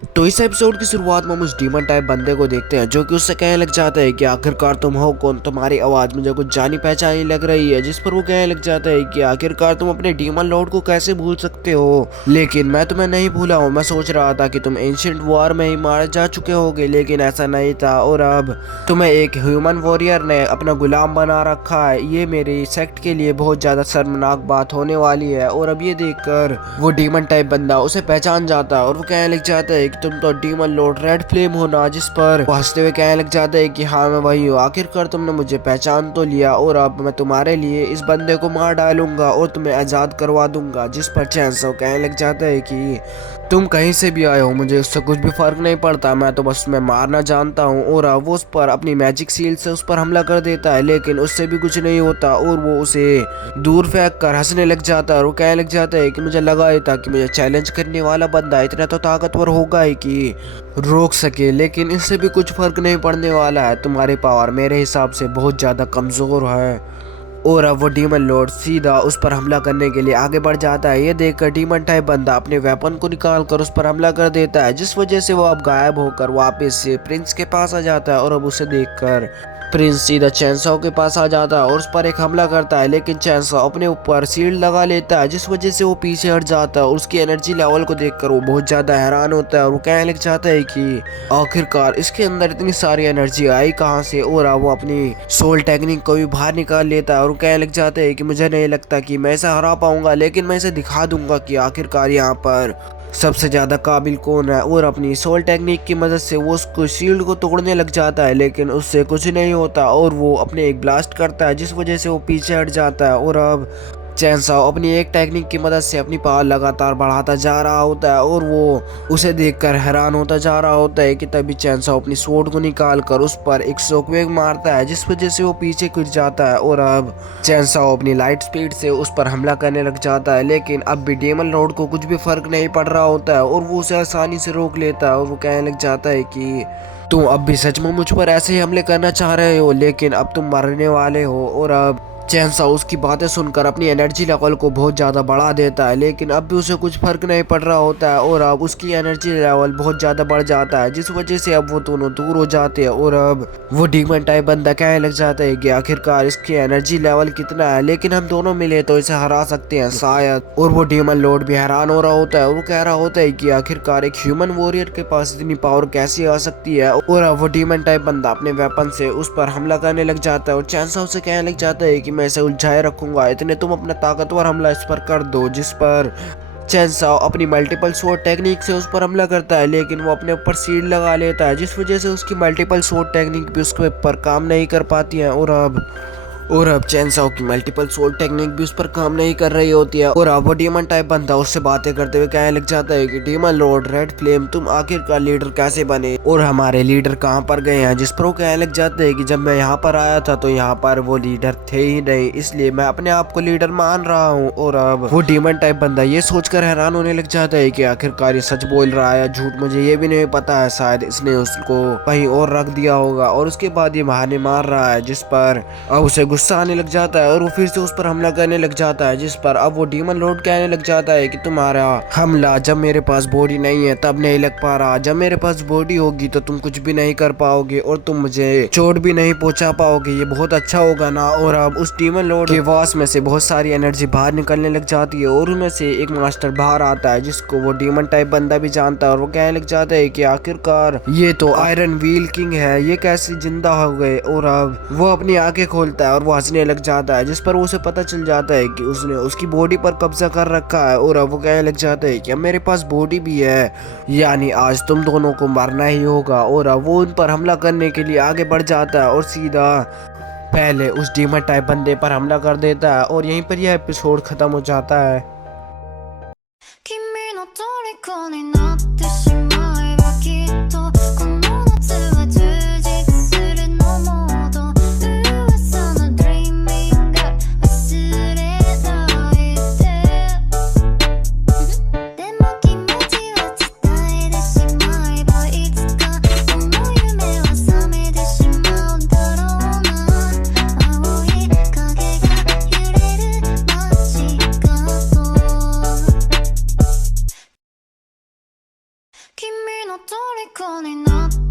तो इस एपिसोड की शुरुआत में हम उस डीमन टाइप बंदे को देखते हैं जो कि उससे कहने लग जाता है कि आखिरकार तुम हो कौन, तुम्हारी आवाज मुझे कुछ जानी पहचानी लग रही है। जिस पर वो कहने लग जाता है कि आखिरकार तुम अपने डीमन लॉर्ड को कैसे भूल सकते हो, लेकिन मैं तुम्हें नहीं भूला हूँ। मैं सोच रहा था कि तुम एंशिएंट वॉर में ही मारे जा चुके होगे, लेकिन ऐसा नहीं था और अब तुम्हें एक ह्यूमन वॉरियर ने अपना गुलाम बना रखा है। ये मेरी सेक्ट के लिए बहुत ज्यादा शर्मनाक बात होने वाली है। और अब ये देखकर वो डीमन टाइप बंदा उसे पहचान जाता है और वो कहने लग जाता है कि तुम तो डीमन लॉर्ड रेड फ्लेम हो ना। जिस पर वो हंसते हुए कहने लग जाता है कि हाँ मैं वही हूँ, आखिरकार तुमने मुझे पहचान तो लिया और अब मैं तुम्हारे लिए इस बंदे को मार डालूंगा और तुम्हें आजाद करवा दूंगा। जिस पर चैनसो कहने लग जाता है कि तुम कहीं से भी आए हो, मुझे उससे कुछ भी फर्क नहीं पड़ता, मैं तो बस तुम्हें मारना जानता हूँ। और अब वो उस पर अपनी मैजिक सील से उस पर हमला कर देता है, लेकिन उससे भी कुछ नहीं होता और वो उसे दूर फेंक कर हंसने लग जाता है और वो कहने लग जाता है कि मुझे लगा ही था कि मुझे चैलेंज करने वाला बंदा इतना तो ताकतवर होगा ही कि रोक सके, लेकिन इससे भी कुछ फर्क नहीं पड़ने वाला है। तुम्हारी पावर मेरे हिसाब से बहुत ज्यादा कमजोर है। और अब वो डीमन लॉर्ड सीधा उस पर हमला करने के लिए आगे बढ़ जाता है। ये देखकर डीमन टाइप बंदा अपने वेपन को निकाल कर उस पर हमला कर देता है, जिस वजह से वो अब गायब होकर वापस से प्रिंस के पास आ जाता है। और अब उसे देखकर प्रिंस सीधा चैनसॉ के पास आ जाता है और उस पर एक हमला करता है, लेकिन चैनसॉ अपने ऊपर शील्ड लगा लेता है, जिस वजह से वो पीछे हट जाता है। और उसकी एनर्जी लेवल को देखकर वो बहुत ज्यादा हैरान होता है और वो कहने लग जाता है कि आखिरकार इसके अंदर इतनी सारी एनर्जी आई कहाँ से। और अब वो अपनी सोल टेक्निक को भी बाहर निकाल लेता है और वो कहने लग जाता है कि मुझे नहीं लगता कि मैं इसे हरा पाऊंगा, लेकिन मैं इसे दिखा दूंगा कि आखिरकार यहाँ पर सबसे ज्यादा काबिल कौन है। और अपनी सोल टेक्निक की मदद से वो उसको शील्ड को तोड़ने लग जाता है, लेकिन उससे कुछ नहीं होता और वो अपने एक ब्लास्ट करता है, जिस वजह से वो पीछे हट जाता है। और अब चैनसॉ अपनी एक टेक्निक की मदद से अपनी पावर लगातार बढ़ाता जा रहा होता है और वो उसे देखकर हैरान होता जा रहा होता है कि तभी चैनसॉ अपनी स्वॉर्ड को निकाल कर उस पर एक शॉकवेव मारता है, जिस वजह से वो पीछे गिर जाता है। और अब चैनसॉ अपनी लाइट स्पीड से उस पर हमला करने लग जाता है, लेकिन अब भी डीमन लॉर्ड को कुछ भी फर्क नहीं पड़ रहा होता है और वो उसे आसानी से रोक लेता है। और वो कहने लग जाता है कि तुम अब भी सच में मुझ पर ऐसे ही हमले करना चाह रहे हो, लेकिन अब तुम मरने वाले हो। और अब चैनसॉ उसकी बातें सुनकर अपनी एनर्जी लेवल को बहुत ज़्यादा बढ़ा देता है, लेकिन अब भी उसे कुछ फर्क नहीं पड़ रहा होता है और अब उसकी एनर्जी लेवल बहुत ज़्यादा बढ़ जाता है, जिस वजह से अब वो दोनों दूर हो जाते हैं। और अब वो डीमन टाइप बंदा कहने लग जाता है कि आखिरकार इसकी एनर्जी लेवल कितना है, लेकिन हम दोनों मिले तो इसे हरा सकते हैं शायद। और वो डीमन लॉर्ड भी हैरान हो रहा होता है और वो कह रहा होता है कि आखिरकार एक ह्यूमन वॉरियर के पास इतनी पावर कैसे आ सकती है। और अब वो डीमन टाइप बंदा अपने वेपन से उस पर हमला करने लग जाता है और चैनसॉ उसे कहने लग जाता है कि मैं इसे उलझाए रखूंगा, इतने तुम अपना ताकतवर हमला इस पर कर दो। जिस पर चैनसॉ अपनी मल्टीपल स्वॉर्ड टेक्निक से उस पर हमला करता है, लेकिन वो अपने ऊपर शील्ड लगा लेता है, जिस वजह से उसकी मल्टीपल स्वॉर्ड टेक्निक भी उसके ऊपर काम नहीं कर पाती है। और अब चैनसॉ की मल्टीपल सोल टेक्निक भी उस पर काम नहीं कर रही होती है। और अब वो डीमन टाइप बंदा उससे बातें करते हुए कहने लग जाता है कि डीमन लॉर्ड रेड फ्लेम तुम आखिरकार लीडर कैसे बने और हमारे लीडर कहां पर गए हैं। जिस पर वो कहने लग जाते हैं कि जब मैं यहां पर आया था तो यहां पर वो लीडर थे ही नहीं, इसलिए मैं अपने आप को लीडर मान रहा हूँ। और अब वो डीमन टाइप बंदा ये सोचकर हैरान होने लग जाता है कि आखिरकार ये सच बोल रहा है या झूठ, मुझे ये भी नहीं पता है, शायद इसने उसको कहीं और रख दिया होगा। और उसके बाद ये बहाने मार रहा है, जिस पर अब उसे गुस्सा आने लग जाता है और वो फिर से उस पर हमला करने लग जाता है। जिस पर अब वो डीमन लॉर्ड कहने लग जाता है कि तुम्हारा हमला जब मेरे पास बॉडी नहीं है तब नहीं लग पा रहा, जब मेरे पास बॉडी होगी तो तुम कुछ भी नहीं कर पाओगे और तुम मुझे चोट भी नहीं पहुंचा पाओगे, ये बहुत अच्छा होगा ना। और अब उस डीमन लॉर्ड के वास में से बहुत सारी एनर्जी बाहर निकलने लग जाती है और उनमें से एक मास्टर बाहर आता है, जिसको वो डीमन टाइप बंदा भी जानता है। और वो कहने लग जाता है कि आखिरकार ये तो आयरन व्हील किंग है, ये कैसे जिंदा हो गए। और अब वो अपनी आंखें खोलता है और वो हंसने लग जाता है, जिस पर उसे पता चल जाता है कि उसने उसकी बॉडी पर कब्जा कर रखा है। और अब वो कहने लग जाता है कि अब मेरे पास बॉडी भी है, यानी आज तुम दोनों को मरना ही होगा। और अब वो उन पर हमला करने के लिए आगे बढ़ जाता है और सीधा पहले उस डीमन टाइप बंदे पर हमला कर देता है और यहीं पर यह एपिसोड खत्म हो जाता है। 虜になって